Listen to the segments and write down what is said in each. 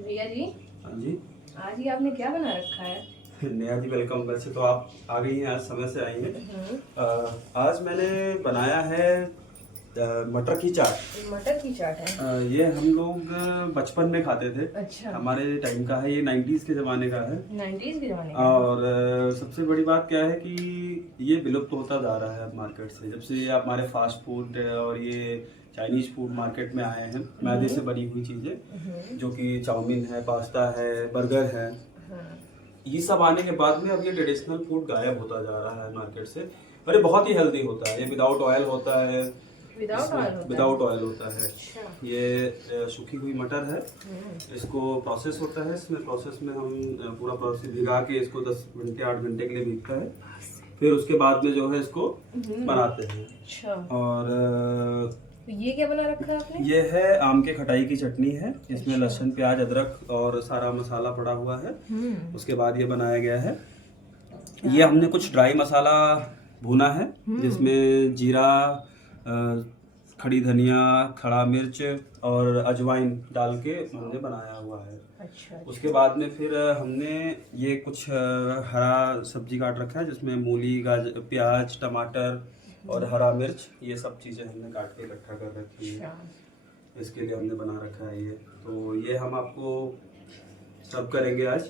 भैया जी, हाँ जी। आज ही आपने क्या बना रखा है? नया जी वेलकम। वैसे तो आप आ गई हैं, आज समय से आई हैं। आज मैंने बनाया है मटर की चाट। मटर की चाट है। ये हम लोग बचपन में खाते थे। अच्छा। हमारे टाइम का है, ये 90s के ज़माने का है। 90s के जमाने का? और सबसे बड़ी बात क्या है कि ये विलुप्त होता जा रहा है मार्केट से, जब से ये हमारे फास्ट फूड और ये चाइनीज फूड मार्केट में आए हैं। मैदे से बनी हुई चीज़ें, जो कि चाउमीन है, पास्ता है, बर्गर है, हाँ। ये सब आने के बाद में अब ये ट्रेडिशनल फूड गायब होता जा रहा है मार्केट से। और ये बहुत ही हेल्दी होता है। ये विदाउट ऑयल होता है। विदाउट ऑयल होता है। अच्छा। ये सूखी हुई मटर है। इसको प्रोसेस होता है। इसमें प्रोसेस में हम पूरा प्रोसेस भिगा के इसको 10 घंटे 8 घंटे के लिए भीगता है। फिर उसके बाद में जो है इसको बनाते हैं। अच्छा। और ये क्या बना रखा है आपने? ये है आम के खटाई की चटनी है। इसमें लहसुन, प्याज, अदरक और सारा मसाला पड़ा हुआ है। उसके बाद ये बनाया गया है। ये हमने कुछ ड्राई मसाला भुना है, जिसमें जीरा, खड़ी धनिया, खड़ा मिर्च और अजवाइन डाल के हमने बनाया हुआ है। अच्छा। उसके बाद में फिर हमने ये कुछ हरा सब्जी काट रखा है, जिसमें मूली, गाजर, प्याज, टमाटर और हरा मिर्च, ये सब चीज़ें हमने काट के इकट्ठा कर रखी है। इसके लिए हमने बना रखा है ये। तो ये हम आपको सर्व करेंगे आज,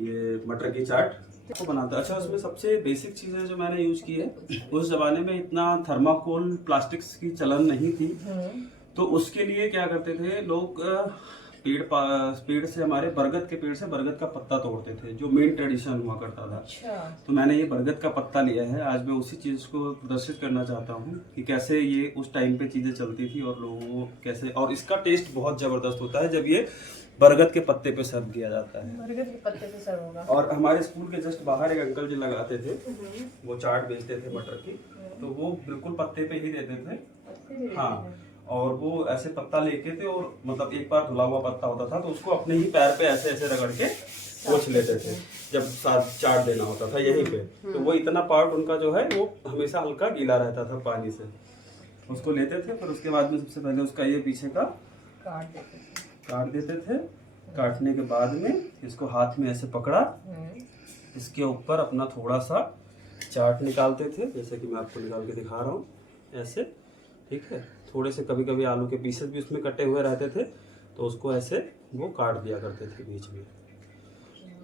ये मटर की चाट को बनाता है। अच्छा, उसमें सबसे बेसिक चीज़ें जो मैंने यूज की है, उस जमाने में इतना थर्माकोल प्लास्टिक्स की चलन नहीं थी। तो उसके लिए क्या करते थे लोग, पेड़ से, हमारे बरगद के पेड़ से बरगद का पत्ता तोड़ते थे, जो मेन ट्रेडिशन हुआ करता था। अच्छा। तो मैंने ये बरगद का पत्ता लिया है। आज मैं उसी चीज़ को प्रदर्शित करना चाहता हूँ कि कैसे ये उस टाइम पे चीज़ें चलती थी और लोगों को कैसे, और इसका टेस्ट बहुत ज़बरदस्त होता है जब ये बरगद के पत्ते पे सर्व किया जाता है। बरगद के पत्ते पे सर्व होगा। और हमारे स्कूल के जस्ट बाहर एक अंकल जी लगाते थे, वो चाट बेचते थे मटर की। तो वो बिल्कुल पत्ते पे ही देते थे। हाँ, और वो ऐसे पत्ता लेके थे, और मतलब एक बार धुला हुआ पत्ता होता था तो उसको अपने ही पैर पे ऐसे ऐसे रगड़ के पोंछ लेते थे जब साथ चाट देना होता था यहीं पे। तो वो इतना पार्ट उनका जो है वो हमेशा हल्का गीला रहता था पानी से। उसको लेते थे, फिर उसके बाद में सबसे पहले उसका ये पीछे का काट देते थे। काटने के बाद में इसको हाथ में ऐसे पकड़ा, इसके ऊपर अपना थोड़ा सा चाट निकालते थे, जैसे कि मैं आपको निकाल के दिखा रहा हूँ ऐसे। ठीक है, थोड़े से कभी कभी आलू के पीसेस भी उसमें कटे हुए रहते थे, तो उसको ऐसे वो काट दिया करते थे बीच में।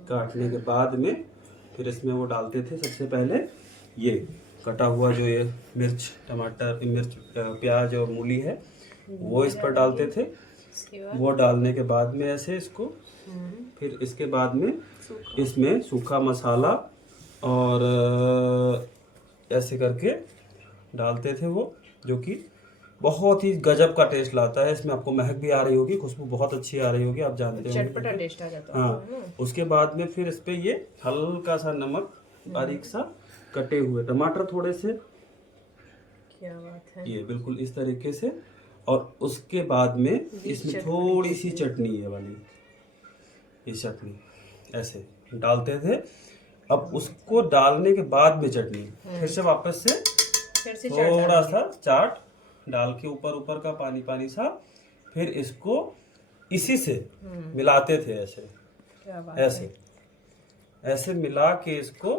काटने के बाद में फिर इसमें वो डालते थे सबसे पहले ये कटा हुआ जो ये मिर्च, टमाटर, मिर्च, प्याज और मूली है, वो इस पर डालते थे। वो डालने के बाद में ऐसे इसको, फिर इसके बाद में इसमें सूखा मसाला और ऐसे करके डालते थे वो, जो कि बहुत ही गजब का टेस्ट लाता है। इसमें आपको महक भी आ रही होगी, खुशबू बहुत अच्छी आ रही होगी, आप जानते होंगे, चटपटा टेस्ट आ जाता है। हाँ। उसके बाद में फिर इस पे ये हल्का सा नमक, बारीक सा कटे हुए टमाटर थोड़े से, क्या बात है, ये बिल्कुल इस तरीके से। और उसके बाद में इसमें थोड़ी सी चटनी है वाली, ये चटनी ऐसे डालते थे। अब उसको डालने के बाद में चटनी फिर से वापस से थोड़ा सा चाट डाल के ऊपर ऊपर का पानी पानी सा, फिर इसको इसी से मिलाते थे ऐसे। क्या बात ऐसे ऐसे मिला के इसको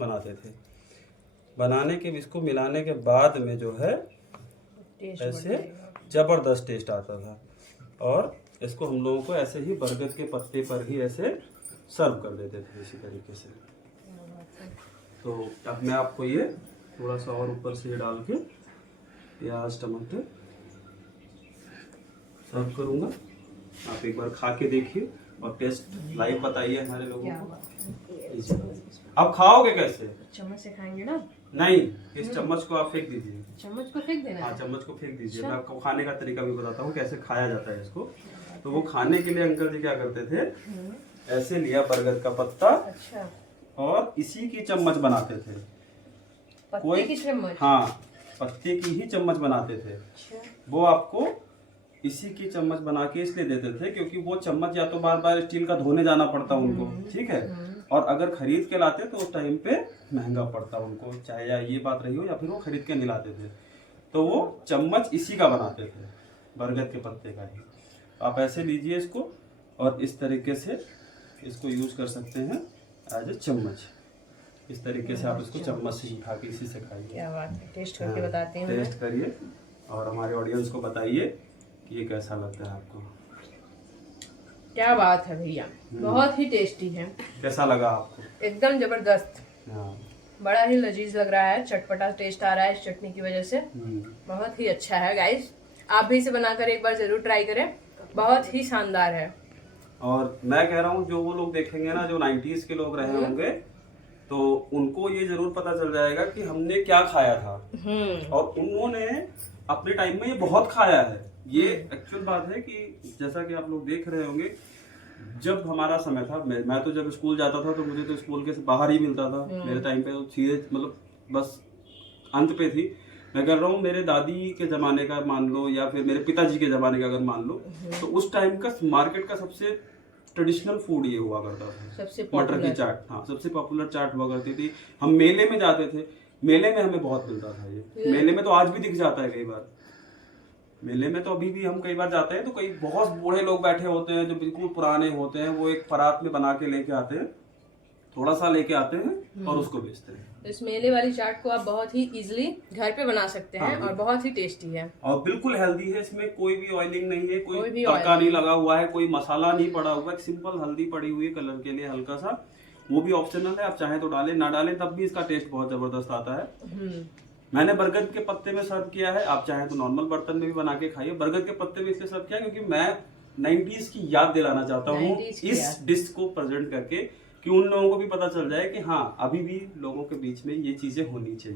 बनाते थे। बनाने के, इसको मिलाने के बाद में जो है ऐसे जबरदस्त टेस्ट आता था। और इसको हम लोगों को ऐसे ही बरगद के पत्ते पर ही ऐसे सर्व कर देते थे इसी तरीके से। तो अब मैं आपको ये थोड़ा सा और ऊपर से डाल के प्याज, टमाटर सर्व करूंगा। आप एक बार खा के देखिए और टेस्ट लाइव बताइए हमारे लोगों को। आप खाओगे कैसे? चम्मच से खाएंगे ना? नहीं, इस चम्मच को आप फेंक दीजिए। चम्मच को फेंक देना? हाँ, चम्मच को फेंक दीजिए। मैं आपको खाने का तरीका भी बताता हूँ कैसे खाया जाता है इसको। तो वो खाने के लिए अंकल जी क्या करते थे, ऐसे लिया बरगद का पत्ता। अच्छा। और इसी की चम्मच बनाते थे। पत्ते की चम्मच? हाँ, पत्ते की ही चम्मच बनाते थे। अच्छा। वो आपको इसी की चम्मच बना के इसलिए देते थे क्योंकि वो चम्मच या तो बार बार स्टील का धोने जाना पड़ता उनको, ठीक है, और अगर खरीद के लाते तो उस टाइम पे महंगा पड़ता उनको, चाहे या ये बात रही हो या फिर वो खरीद के नहीं लाते थे। तो वो चम्मच इसी का बनाते थे, बरगद के पत्ते का ही। आप ऐसे लीजिए इसको, और इस तरीके से इसको यूज कर सकते हैं एज ए चम्मच। इस तरीके से आप इसको चम्मच से उठा के इसी से खाइए। क्या बात है, टेस्ट करके बताती हूँ। टेस्ट करिए और हमारे ऑडियंस को बताइए कि ये कैसा लगता है आपको। क्या बात है भैया, बहुत ही टेस्टी है। कैसा लगा आपको? एकदम जबरदस्त, हाँ। बड़ा ही लजीज लग रहा है, चटपटा टेस्ट आ रहा है इस चटनी की वजह से। बहुत ही अच्छा है गाइस, आप भी इसे बनाकर एक बार जरूर ट्राई करें, बहुत ही शानदार है। और मैं कह रहा हूँ जो वो लोग देखेंगे ना, जो 90s के लोग रहे होंगे, तो उनको ये जरूर पता चल जाएगा कि हमने क्या खाया था। और उन्होंने अपने टाइम में ये बहुत खाया है। ये एक्चुअल बात है कि जैसा कि आप लोग देख रहे होंगे, जब हमारा समय था, मैं तो जब स्कूल जाता था तो मुझे तो स्कूल के बाहर ही मिलता था। मेरे टाइम पे तो सीधे मतलब बस अंत पे थी। मैं कर रहा हूँ मेरे दादी के जमाने का मान लो या फिर मेरे पिताजी के जमाने का अगर मान लो, तो उस टाइम का मार्केट का सबसे ट्रेडिशनल फूड ये हुआ करता था, सबसे मटर की चाट। हाँ, सबसे पॉपुलर चाट हुआ करती थी। हम मेले में जाते थे, मेले में हमें बहुत मिलता था ये। मेले में तो आज भी दिख जाता है कई बार। मेले में तो अभी भी हम कई बार जाते हैं तो कई बहुत बूढ़े लोग बैठे होते हैं जो बिल्कुल पुराने होते हैं, वो एक परात में बना के लेके आते हैं, थोड़ा सा लेके आते हैं और उसको बेचते हैं। इस मेले वाली चाट को आप बहुत ही इजीली घर पे बना सकते हैं। और बहुत ही टेस्टी है और बिल्कुल हेल्दी है। इसमें कोई भी ऑयलिंग नहीं है, कोई भी तड़का नहीं लगा हुआ है, कोई मसाला नहीं पड़ा हुआ है। सिंपल हल्दी पड़ी हुई है कलर के लिए हल्का सा, वो भी ऑप्शनल है, आप चाहें तो डालें, ना डालें तब भी इसका टेस्ट बहुत जबरदस्त आता है। मैंने बरगद के पत्ते में सर्व किया है, आप चाहें तो नॉर्मल बर्तन में भी बना के खाइए। बरगद के पत्ते में इसलिए सर्व किया क्योंकि मैं 90s की याद दिलाना चाहता हूँ इस डिश को प्रेजेंट करके, कि उन लोगों को भी पता चल जाए कि हाँ, अभी भी लोगों के बीच में ये चीजें होनी चाहिए।